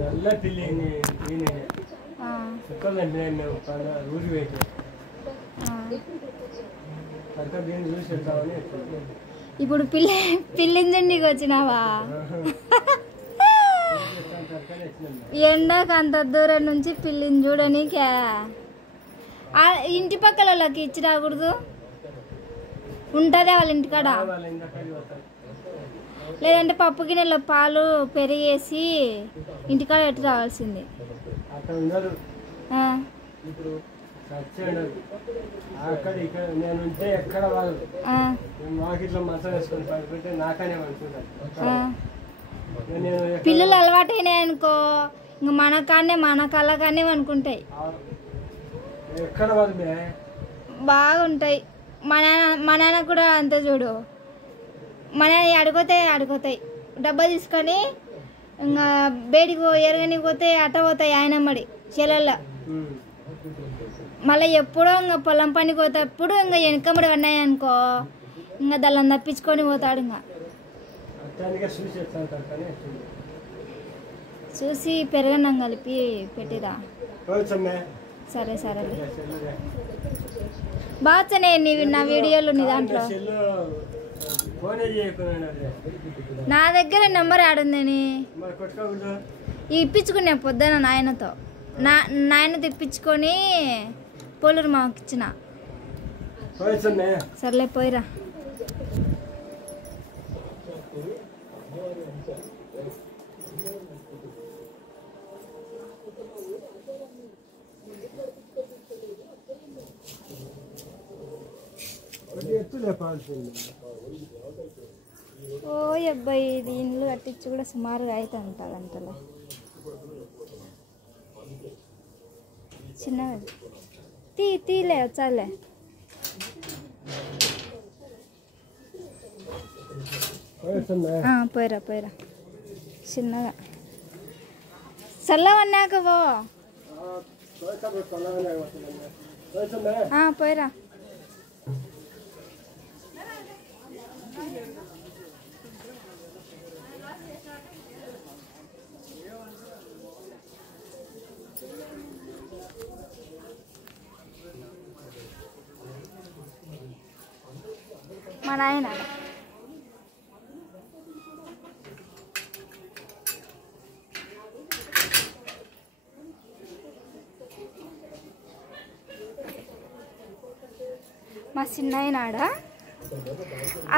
నల్ల పిల్లి ఊరి వేసి చూసి వెళ్తామని. ఇప్పుడు పిల్లింజండికి వచ్చినావా? ఎండకు అంత దూరం నుంచి పిల్లిని చూడనీకే ఇంటి పక్కల వాళ్ళకి ఇచ్చి రాకూడదు? ఉంటుందే వాళ్ళ ఇంటికాడ. లేదంటే పప్పు గిన్నెలో పాలు పెరిగేసి ఇంటికాడ పెట్టి రావాల్సింది. పిల్లలు అలవాటైనాయి అనుకో, ఇంకా మన కళ్ళకానే అనుకుంటాయి, బాగుంటాయి. మా నాన్న కూడా అంతే చూడు, మా నాన్న అడుగుతాయి డబ్బా తీసుకొని ఇంకా బయటికి ఎరగనికి పోతే అట్ట పోతాయి ఆయనమ్మడి చెల్లెల్లో. మళ్ళీ ఎప్పుడో ఇంకా పొలం పనికి పోతేప్పుడు ఇంకా వెనకమ్మడి ఉన్నాయి అనుకో, ఇంకా దాన్ని తప్పించుకొని పోతాడు. ఇంకా చూసి పెరగన్నం కలిపి పెట్టిరా. సరే సరే బాగున్నాయి నీవి నా వీడియోలు. నీ దాంట్లో నా దగ్గర నెంబర్ ఆడుందని ఇప్పించుకున్నా పొద్దున నాయనతో. నాయనతో ఇప్పించుకొని పోలూరు మాకు ఇచ్చిన. సర్లే పోయిరా. ఓ అబ్బాయి, ఇది ఇండ్లు కట్టించి కూడా సుమారుగా అయితే ఉంటుంది అంతలే. చిన్నగా తీలే వచ్చాలే. పోయిరా చిన్నగా చల్లవన్నాక పో. పోయిరా. మా నాయన మా చిన్నాయనాడా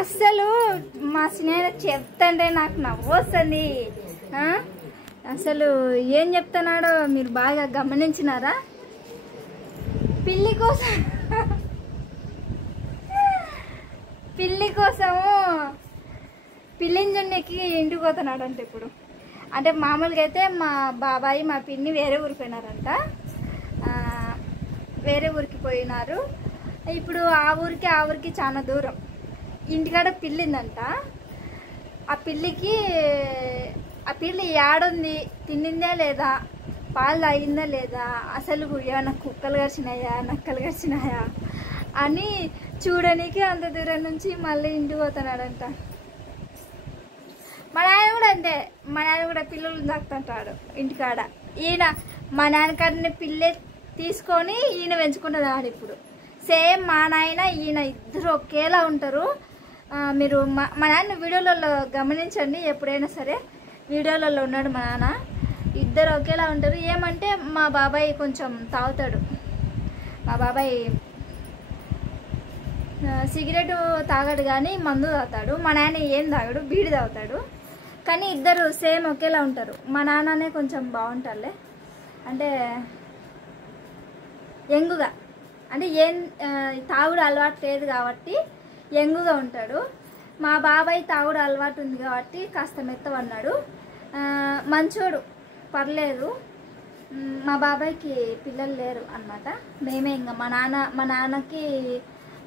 అస్సలు మా చిన్నాయన చెప్తాంటే నాకు నవ్వు వస్తుంది. అసలు ఏం చెప్తున్నాడో మీరు బాగా గమనించినారా? పిల్లి కోసము పిల్లింజునికి ఇంటికి పోతున్నాడు అంటే ఇప్పుడు. అంటే మామూలుగా అయితే మా బాబాయి మా పిన్ని వేరే ఊరికి పోయినారంట, వేరే ఊరికి పోయినారు. ఇప్పుడు ఆ ఊరికి చాలా దూరం. ఇంటికాడ పిల్లిందంట. ఆ పిల్లి ఏడుంది, తిన్నిందా లేదా, పాలు తాగిందా లేదా, అసలు ఏమైనా కుక్కలు కరిచినాయా నక్కలు కరిచినాయా అని చూడడానికి అంత దూరం నుంచి మళ్ళీ ఇంటికి పోతున్నాడంట. మా నాయన కూడా అంతే, మా నాయన కూడా పిల్లలు తాకుతుంటాడు ఇంటికాడ. ఈయన మా నాన్నకాడని పిల్లే తీసుకొని ఈయన పెంచుకుంటున్నాడు ఇప్పుడు. సేమ్ మా నాయన ఈయన ఇద్దరు ఒకేలా ఉంటారు. మీరు మా నాన్న వీడియోలలో గమనించండి, ఎప్పుడైనా సరే వీడియోలలో ఉన్నాడు మా నాన్న. ఇద్దరు ఒకేలా ఉంటారు. ఏమంటే మా బాబాయ్ కొంచెం తాగుతాడు. మా బాబాయ్ సిగరెట్ తాగాడు కానీ మందు తాగుతాడు. మా నాన్న ఏం తాగాడు, బీడి తాగుతాడు. కానీ ఇద్దరు సేమ్ ఒకేలా ఉంటారు. మా నాన్ననే కొంచెం బాగుంటారులే, అంటే యంగుగా, అంటే ఏం తాగుడు అలవాటు లేదు కాబట్టి యంగుగా ఉంటాడు. మా బాబాయ్ తాగుడు అలవాటు ఉంది కాబట్టి కాస్త మెత్తవన్నాడు. మంచోడు, పర్లేదు. మా బాబాయ్కి పిల్లలు లేరు అన్నమాట. మేమే ఇంకా మా నాన్నకి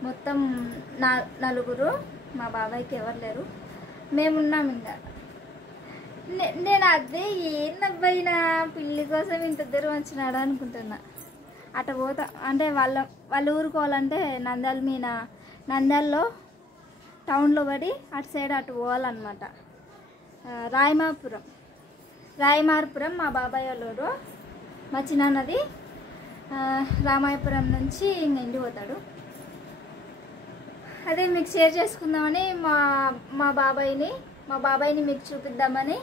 మొత్తం నలుగురు, మా బాబాయ్కి ఎవరు లేరు, మేమున్నాం. ఇంకా నేను అదే ఏందబ్బాయినా పిల్లి కోసం ఇంత దూరం వచ్చినాడా అనుకుంటున్నా. అటు పోతా అంటే వాళ్ళ ఊరుకోవాలంటే నంద్యాలలో టౌన్లో పడి అటు సైడ్ అటు పోవాలన్నమాట. రాయమాపురం రాయమారపురం మా బాబాయ్ వాళ్ళూరు. మా చిన్నది రామాయపురం నుంచి ఇంక ఇంటికి పోతాడు. అదే మీకు షేర్ చేసుకుందామని మా బాబాయిని మీకు చూపిద్దామని,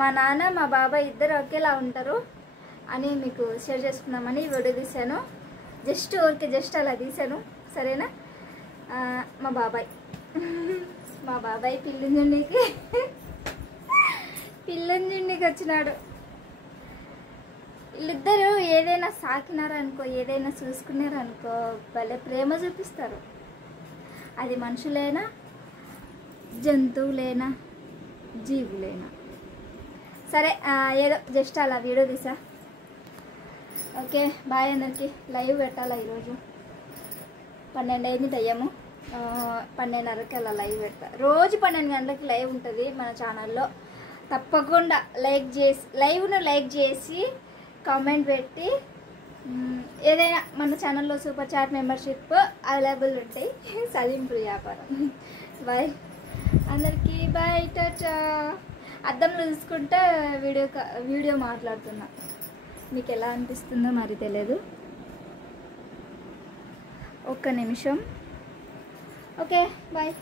మా నాన్న మా బాబాయ్ ఇద్దరు ఒకేలా ఉంటారు అని మీకు షేర్ చేసుకుందామని వీడియో తీశాను. జస్ట్ అలా తీశాను, సరేనా. మా బాబాయ్ పిల్లంజుండికి వచ్చినాడు. వీళ్ళిద్దరూ ఏదైనా సాకినారనుకో, ఏదైనా చూసుకున్నారనుకో భలే ప్రేమ చూపిస్తారు. అది మనుషులైనా, జంతువులైనా, జీవులైనా సరే. ఏదో జస్ట్ అలా వీడియో తీసా. ఓకే బాయ్ అందరికి. లైవ్ పెట్టాలా ఈరోజు 12 అయింది టైము. 12:30కి అలా లైవ్ పెడతా. రోజు 12 గంటలకి లైవ్ ఉంటుంది మన ఛానల్లో. తప్పకుండా లైవ్ను లైక్ చేసి కామెంట్ పెట్టి, ఏదైనా మన ఛానల్లో సూపర్ చాట్ మెంబర్షిప్ అవైలబుల్ ఉంటాయి. సదింపులు వ్యాపారం. బాయ్ అందరికీ, బాయ్ టాటా. అద్దంలో చూసుకుంటే వీడియో మాట్లాడుతున్నా, మీకు ఎలా అనిపిస్తుందో మరి తెలియదు. ఒక్క నిమిషం. Okay bye.